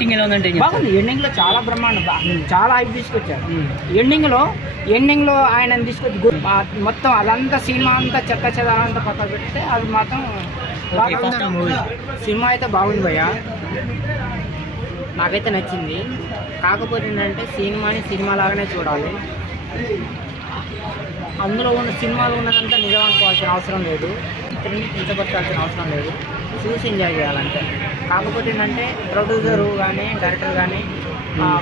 Acting ఎలా ఉందంటే బాగుంది. ఎండింగ్ లో చాలా బ్రహ్మాండం, చాలా హైప్ తీసుకొచ్చారు. ఎండింగ్ లో ఆయన తీసుకొచ్చి మొత్తం అదంతా సినిమా అంతా చెత్త చెదారంతా పక్కన పెడితే అది మాత్రం సినిమా అయితే బాగుంది భయ్య, నాకైతే నచ్చింది. కాకపోతే ఏంటంటే సినిమా లాగానే చూడాలి. అందులో ఉన్న సినిమాలో ఉన్నదంతా నిజం అనుకోవాల్సిన అవసరం లేదు, ఇతరుని కించపరచాల్సిన అవసరం లేదు, చూసి ఎంజాయ్ చేయాలంటే. కాకపోతే ఏంటంటే ప్రొడ్యూసరు కానీ డైరెక్టర్ కానీ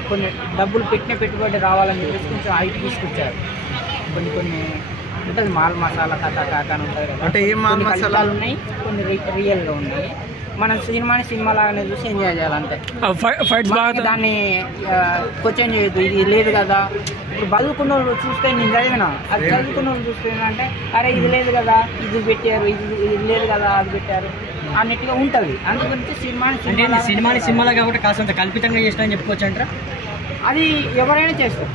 కొన్ని డబ్బులు పెట్టిన పెట్టుబడి రావాలని చెప్పేసి కొంచెం హైప్ తీసుకొచ్చారు. కొన్ని ఉంటుంది మాల్ మసాలా కథ అని ఉంటుంది కదా, అంటే ఏం మాల్ మసాలాలు ఉన్నాయి, కొన్ని రియల్గా ఉన్నాయి. మన సినిమా లాగానే చూసి ఎంజాయ్ చేయాలంటే. దాన్ని క్వశ్చన్ చేయొద్దు, ఇది లేదు కదా. ఇప్పుడు చదువుకున్న వాళ్ళు చూస్తే నేను చదివినా, అది చదువుకున్న వాళ్ళు చూస్తే ఏంటంటే అరే ఇది లేదు కదా, ఇది పెట్టారు, ఇది లేదు కదా, అది పెట్టారు అన్నట్టుగా ఉంటుంది. అందుగురించి సినిమాలో కాబట్టి కాస్త కల్పితంగా చేసినా చెప్పుకోవచ్చు అంటారా? అది ఎవరైనా చేస్తారు,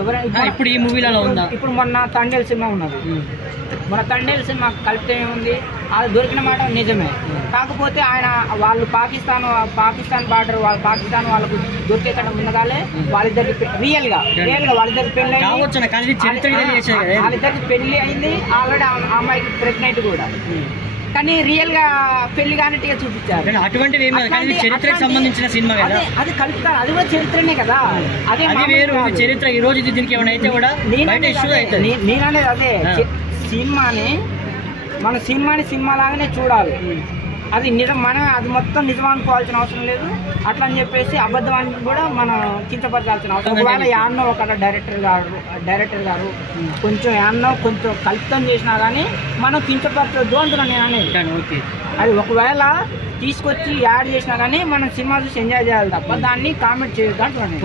ఎవరైనా. ఇప్పుడు ఈ మూవీలలో ఉందా? ఇప్పుడు మొన్న తండేల్ సినిమా ఉన్నది, మన తండేల్ సినిమా కలిపితే ఏముంది, అది దొరికిన మాట నిజమే. కాకపోతే వాళ్ళు పాకిస్తాన్ బార్డర్, పాకిస్తాన్ వాళ్ళకు దొరికేటట్టు ఉన్నదాలే వాళ్ళిద్దరికి రియల్గా వాళ్ళిద్దరికి పెళ్లి వాళ్ళిద్దరికి పెళ్లి అయింది ఆల్రెడీ. అమ్మాయికి ప్రెగ్నెంట్ కూడా, కానీ రియల్ గా పెళ్లి కానట్టుగా చూపించారు. అటువంటివి చరిత్రకు సంబంధించిన సినిమా కదా, అది కలుపుతారు, అది కూడా చరిత్రనే కదా. అదే చరిత్ర ఈ రోజు దీనికి ఏమైనా అయితే కూడా నేననేది అదే. మన సినిమాని సినిమా లాగానే చూడాలి. అది నిజం, అది మొత్తం నిజం అనుకోవాల్సిన అవసరం లేదు. అట్లా అని చెప్పేసి అబద్ధం కూడా మనం కించపరచాల్సిన అవసరం. ఒకవేళ యాన్నో ఒక డైరెక్టర్ గారు కొంచెం కల్పితం చేసినా కానీ మనం కించపరచొద్దు అంటున్నాను నేను అనేది. అది ఒకవేళ తీసుకొచ్చి యాడ్ చేసినా కానీ మనం సినిమా చూసి ఎంజాయ్ చేయాలి తప్ప దాన్ని కామెంట్ చేయొద్దు అంటున్నాను.